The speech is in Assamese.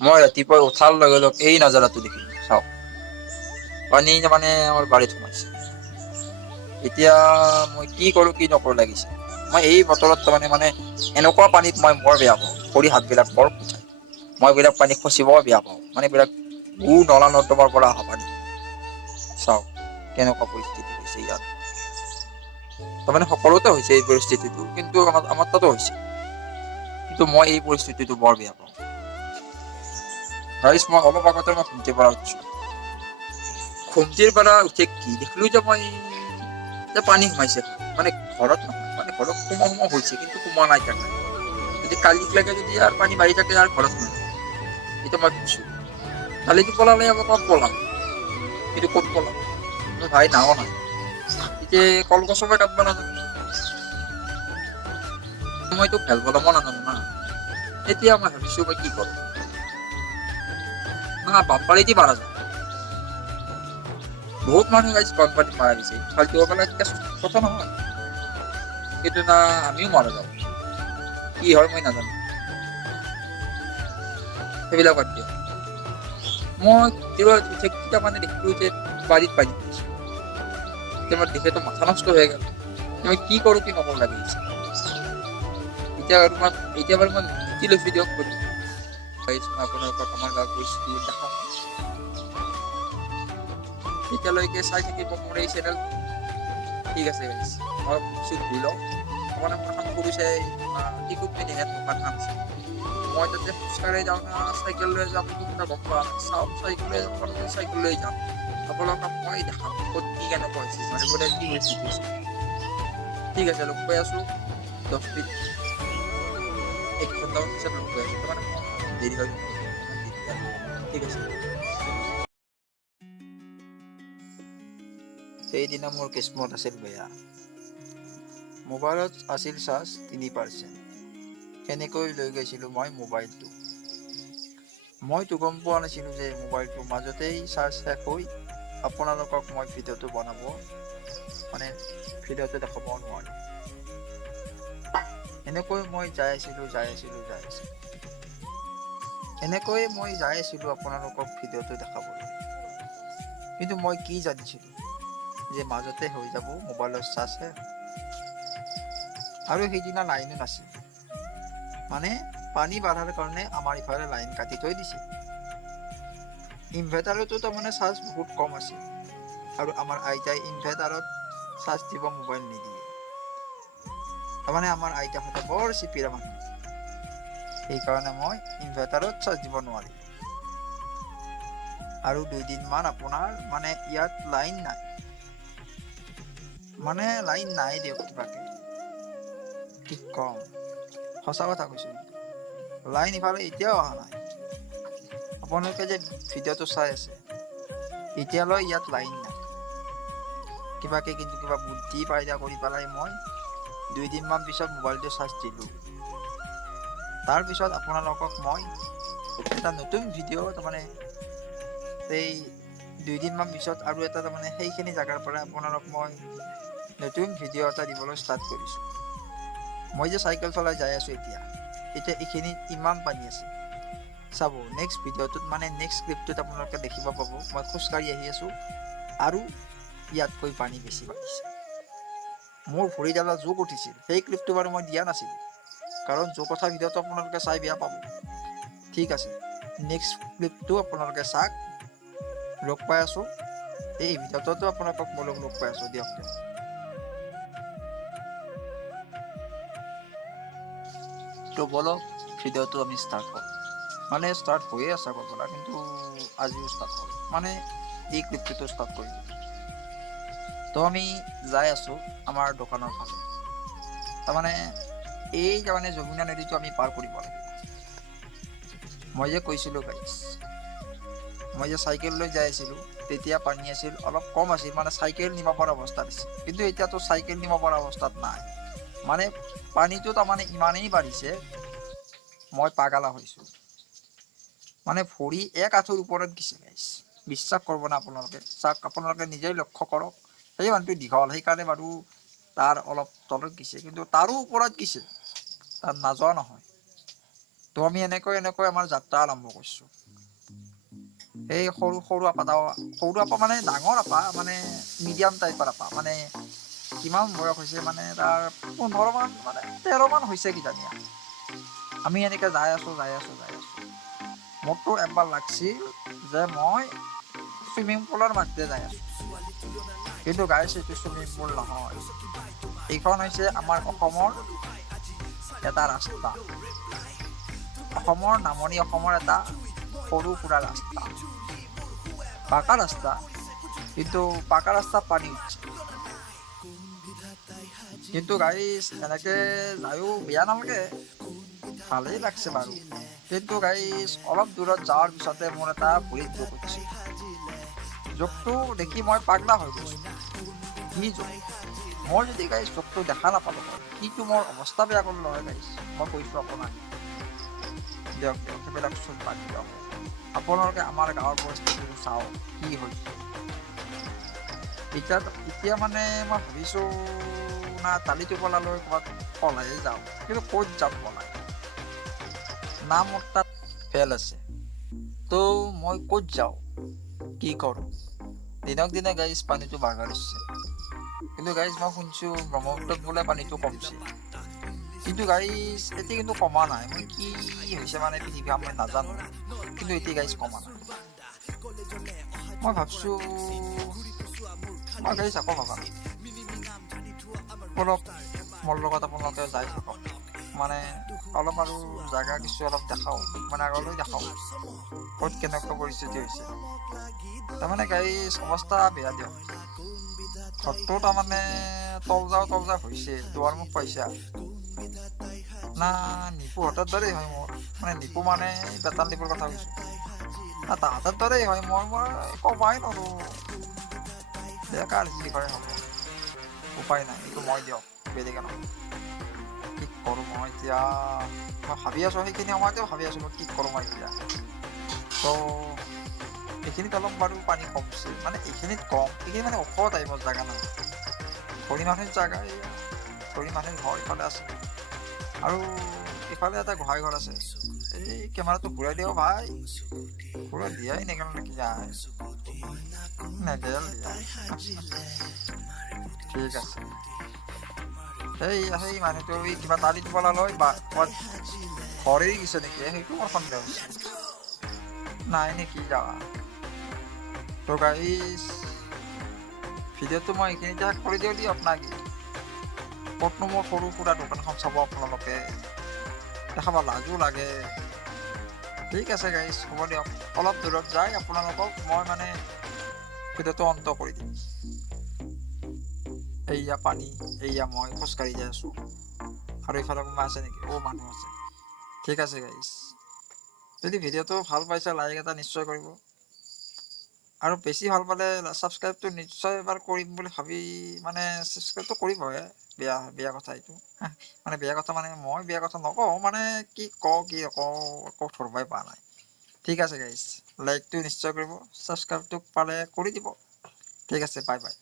মই ৰাতিপুৱা উঠাৰ লগে লগে এই নাজাৰাটো দেখিলো, চাওক পানী মানে আমাৰ বাৰীত সোমাইছে। এতিয়া মই কি কৰো কি নকৰো লাগিছে। মই এই বতৰত মানে এনেকুৱা পানীত মই বৰ বেয়া পাওঁ, ভৰি হাতবিলাক বৰ বিষায়। মই এইবিলাক পানী খচিবও বেয়া পাওঁ, মানে এইবিলাক নলা নৰ্দমাৰ পৰা অহা পানী। চাওক কেনেকুৱা পৰিস্থিতি হৈছে ইয়াত। তাৰমানে সকলোতে হৈছে এই পৰিস্থিতিটো, কিন্তু আমাৰ তাতো হৈছে। কিন্তু মই এই পৰিস্থিতিটো বৰ বেয়া পাওঁ। গাইছ মই অলপ আগতে মই ঘুমটিৰ পৰা উঠিছো। ঘুমটিৰ পৰা উঠি কি দেখিলো যে মই যে পানী সোমাইছে, মানে ঘৰত নহয়, মানে ঘৰত সোমাও সোমাও হৈছে কিন্তু সোমোৱা নাই এতিয়ালৈকে। যদি কালিক লৈকে যদি আৰু পানী বাঢ়ি থাকে আৰু ঘৰত সোমাই যাব। এতিয়া মই ভাবিছো কালিটো পলালে আকৌ ক'ত পলাম, কিন্তু ক'ত পলাম। মোৰ ভাই নাও নাই, এতিয়া কলগছকে কাটব নাজানো। মইতো ভেল বনাব নাজানো না, এতিয়া মই ভাবিছো মই কি কৰো। না বানপানী দি মাৰা যাওক। বহুত মানুহ গাইছে বানপানীত মাৰা গৈছে, ফাল্টু পেলাই কথা নহয়। কিন্তু না আমিও মাৰা যাওঁ, কি হয় মই নাজানো। সেইবিলাক বাদ দিয়ক। মই মানে দেখিলো যে বাৰীত পানী সোমাইছে। এতিয়া মোৰ দেখেতো মাথা নষ্ট হৈ গ'ল, মই কি কৰো কি নকৰো লাগি গৈছে। এতিয়া বাৰু মই নীতি লৈছো দিয়ক কৰি। গাইছ মই আপোনালোকক আমাৰ গাঁৱৰ পৰিস্থিতি দেখাও। এতিয়ালৈকে চাই থাকিব মোৰ এই চেনেলটো। ঠিক আছে গাইছ, মই মুখ-চুখ ধুই লওঁ। মানে মোৰখন সৰুছে দোকান এখন আছে। মই তাতে খোজকাঢ়ি যাওঁ না চাইকেল লৈ যাওঁ সেইটো কথা গম পোৱা নাই। চাওঁ চাইকেল লৈ যাওঁ চাইকেল লৈ যাওঁ। আপোনালোকক মই দেখাম ক'ত কি কেনেকুৱা হৈছে, মানে কি হৈছে। ঠিক আছে লগ পাই আছো 10 মিনিট। 1 ঘণ্টামান পিছত লগ পাই আছো, তাৰমানে মই দেৰি হৈ যাব ঠিক আছে। সেইদিনা মোৰ কিস্মত আছিল বেয়া। মোবাইলত আছিল চাৰ্জ 3%। সেনেকৈ লৈ গৈছিলো মই মোবাইলটো। মইতো গম পোৱা নাছিলো যে মোবাইলটো মাজতেই চাৰ্জ শেষ হৈ আপোনালোকক মই ভিডিঅ'টো বনাব মানে ভিডিঅ'টো দেখাব নোৱাৰিম। এনেকৈ মই যাই আছিলো। এনেকৈয়ে মই যাই আছিলো আপোনালোকক ভিডিঅ'টো দেখাবলৈ। কিন্তু মই কি জানিছিলো যে মাজতে হৈ যাব মোবাইলৰ চাৰ্জ শেষ। আৰু সেইদিনা লাইনো নাছিল। মানে পানী বাঢ়াৰ কাৰণে আমাৰ ইফালে লাইন কাটি থৈ দিছে। ইনভাৰ্টাৰতো তাৰমানে চাৰ্জ বহুত কম আছে। আৰু আমাৰ আইতাই ইনভাৰ্টাৰত চাৰ্জ দিব মোবাইল নিদিয়ে। তাৰমানে আমাৰ আইতাহঁতে বৰ চিপিৰা মানুহ। সেইকাৰণে মই ইনভাৰ্টাৰত চাৰ্জ দিব নোৱাৰিলো। আৰু 2 দিন মান আপোনাৰ মানে ইয়াত লাইন নাই। মানে লাইন নাই দিয়ক কিবাকে। কি কম সঁচা কথা কৈছো। লাইন ইফালে এতিয়াও অহা নাই। আপোনালোকে যে ভিডিঅ'টো চাই আছে, এতিয়ালৈ ইয়াত লাইন নাই। কিবাকে কিন্তু কিবা বুদ্ধি পাইদা কৰি পেলাই মই 2 দিন মান পিছত মোবাইলটো চাৰ্জ দিলো। তাৰ পিছত আপোনালোকক মই এটা নতুন ভিডিঅ' তাৰমানে এই 2 দিন মান পিছত আৰু এটা তাৰমানে সেইখিনি জেগাৰ পৰা আপোনালোক মই নতুন ভিডিঅ' এটা দিবলৈ ষ্টাৰ্ট কৰিছো। মই যে চাইকেল চলাই যাই আছো এতিয়া এইখিনিত ইমান পানী আছে। চাব নেক্সট ভিডিঅ'টোত মানে নেক্সট ক্লিপটোত আপোনালোকে দেখিব পাব মই খোজকাঢ়ি আহি আছো। আৰু ইয়াতকৈ পানী বেছি বাঢ়িছে। মোৰ ভৰিত জোক উঠিছিল, সেই ক্লিপটো বাৰু মই দিয়া নাছিলো। কাৰণ জোক উঠা ভিডিঅ'টো আপোনালোকে চাই বেয়া পাব। ঠিক আছে নেক্সট ক্লিপটো আপোনালোকে চাওক। লগ পাই আছো এই ভিডিঅ'টোতো আপোনালোকক মই লগ পাই আছো দিয়ক। ত বলক ভিডিঅ'টো আমি ষ্টাৰ্ট কৰো। মানে ষ্টাৰ্ট হৈয়ে আছে আগৰ পৰা, কিন্তু আজিও ষ্টাৰ্ট কৰো মানে এই ক্লিপটোতো ষ্টাৰ্ট কৰিম। ত আমি যাই আছো আমাৰ দোকানৰ ফালে। তাৰমানে এই তাৰমানে যমুনা নদীটো আমি পাৰ কৰিব লাগিব। মই যে কৈছিলো গাইছ, মই যে চাইকেল লৈ যাই আছিলো তেতিয়া পানী আছিল অলপ কম আছিল, মানে চাইকেল নিব পৰা অৱস্থাত আছিল। কিন্তু এতিয়াতো চাইকেল নিব পৰা অৱস্থাত নাই। মানে পানীটো তাৰমানে ইমানেই বাঢ়িছে মই পাগালা হৈছো। মানে ভৰি 1 আঁঠুৰ ওপৰত গেছি গাইছ। বিশ্বাস কৰিব না আপোনালোকে চাওক, আপোনালোকে নিজেই লক্ষ্য কৰক। সেই মানুহটো দীঘল সেইকাৰণে বাৰু তাৰ অলপ তলত গেছে, কিন্তু তাৰো ওপৰত গেছে। তাত নাযোৱা নহয়। ত আমি এনেকৈ আমাৰ যাত্ৰা আৰম্ভ কৰিছোঁ। এই সৰু আপা মানে ডাঙৰ আপা, মানে মিডিয়াম টাইপৰ আপা, মানে কিমান বয়স হৈছে মানে তাৰ 15 মান মানে 13 মান হৈছে কিজানি। আমি এনেকে যাই আছো। মোৰতো এবাৰ লাগছিল যে মই চুইমিং পুলৰ মাজতে যাই আছো, কিন্তু গাইছ এইটো চুইমিং পুল নহয়। এইখন হৈছে আমাৰ অসমৰ এটা ৰাস্তা, অসমৰ নামনি অসমৰ এটা সৰু সুৰা ৰাস্তা, পাকা ৰাস্তা, কিন্তু পাকা ৰাস্তাত পানী উঠছে। কিন্তু গাইছ এনেকে যায়ো বেয়া নালাগে, ভালেই লাগছে বাৰু। কিন্তু গাইছ অলপ দূৰত যোৱাৰ পিছতে মোৰ এটা ভৰিত জোক উঠিছে। জোকটো দেখি মই পাগলা হৈ গৈছো। কি জোক? মই যদি গাইছ জোকটো দেখা নাপালো হয়, কিন্তু মোৰ অৱস্থা বেয়া কৰিলো হয় গাইছ। মই কৈছো আপোনাক, দিয়ক সেইবিলাক চব বাদ দিয়ক। আপোনালোকে আমাৰ গাঁৱৰ পৰিস্থিতিটো চাওক কি হৈছে। এতিয়া মানে মই ভাবিছো না টালিটো পলালৈ ক'ৰবাত পলাইয়ে যাওঁ, কিন্তু ক'ত যাম পলাই? না মোৰ তাত ফেল আছে, তো মই ক'ত যাওঁ, কি কৰোঁ? দিনক দিনে গাইছ পানীটো বাঢ়া দিছে। কিন্তু গাইছ মই শুনছো ব্ৰহ্মপুত্ৰত বোলে পানীটো কমছে, কিন্তু গাইছ এতিয়া কিন্তু কমা নাই। মই কি হৈছে মানে পৃথিৱী মই নাজানো, কিন্তু এতিয়া গাইছ কমা নাই। মই ভাবছো মই গাইছ আকৌ ভাবা নাই। অলপ মোৰ লগত আপোনালোকে যাই থাকক, মানে অলপ আৰু জাগা কিছু অলপ দেখাও, মানে আগলৈ দেখাও ক'ত কেনেকুৱা পৰিস্থিতি হৈছে। তাৰমানে গাইছ অৱস্থা বেয়া দিয়ক। ঘৰটো তাৰমানে তল যাওঁ হৈছে। দুৱাৰ মুখ পাইছা না? নিপুহঁতৰ দৰেই হয় মোৰ, মানে নিপু মানে বেতাল নিপুৰ কথা কৈছো না, তাহাঁতৰ দৰেই হয় মই ক'বাই নৰো। বেকাৰ যি কৰে হ'ব, উপায় নাই, এইটো মই দিয়ক, বেলেগে নহয়। কি কৰোঁ মই এতিয়া? মই ভাবি আছো, সেইখিনি সময়তে ভাবি আছো মই কি কৰোঁ মই এতিয়া। তো এইখিনিত অলপ বাৰু পানী কমছে, মানে এইখিনিত কম, এইখিনি মানে ওখ টাইপৰ জাগা নাই, ধনী মানুহৰ জাগা। ধনী মানুহৰ ঘৰ ইফালে আছে, আৰু ইফালে এটা গোহাঁই ঘৰ আছে। এই কেমেৰাটো ঘূৰাই দিও ভাই, ঘূৰাই দিয়াই নেগেল নেকি যায়, নেগেল দিয়া। ঠিক আছে। সেই মানুহটো কিবা টালি টোপলালৈ বা ঘৰ এৰি গৈছে নেকি, সেইটো মোৰ সন্দেহ হৈছে। নাই নেকি যাৱা। তো গাইছ ভিডিঅ'টো মই এইখিনিতে শেষ কৰি দিয়ক না কি? ক'তনো মোৰ সৰু সুৰা দোকানখন চাব আপোনালোকে, দেখাব লাজো লাগে। ঠিক আছে গাইছ, হ'ব দিয়ক। অলপ দূৰত যাই আপোনালোকক মই মানে ভিডিঅ'টো অন্ত কৰি দিম। এইয়া পানী, এইয়া মই খোজকাঢ়ি যাই আছো, আৰু ইফালে কোনোবা আছে নেকি? মানুহ আছে। ঠিক আছে গাইছ, যদি ভিডিঅ'টো ভাল পাইছে লাইক এটা নিশ্চয় কৰিব, আৰু বেছি ভাল পালে ছাবস্ক্ৰাইবটো নিশ্চয় এবাৰ কৰিম বুলি ভাবি, মানে ছাবস্ক্ৰাইবটো কৰিবহে। বেয়া কথা এইটো, মানে বেয়া কথা মানে মই বেয়া কথা নকওঁ, মানে কি কওঁ একো ধৰবই পৰা নাই। ঠিক আছে গাইছ, লাইকটো নিশ্চয় কৰিব, ছাবস্ক্ৰাইবটো পালে কৰি দিব। ঠিক আছে, বাই বাই।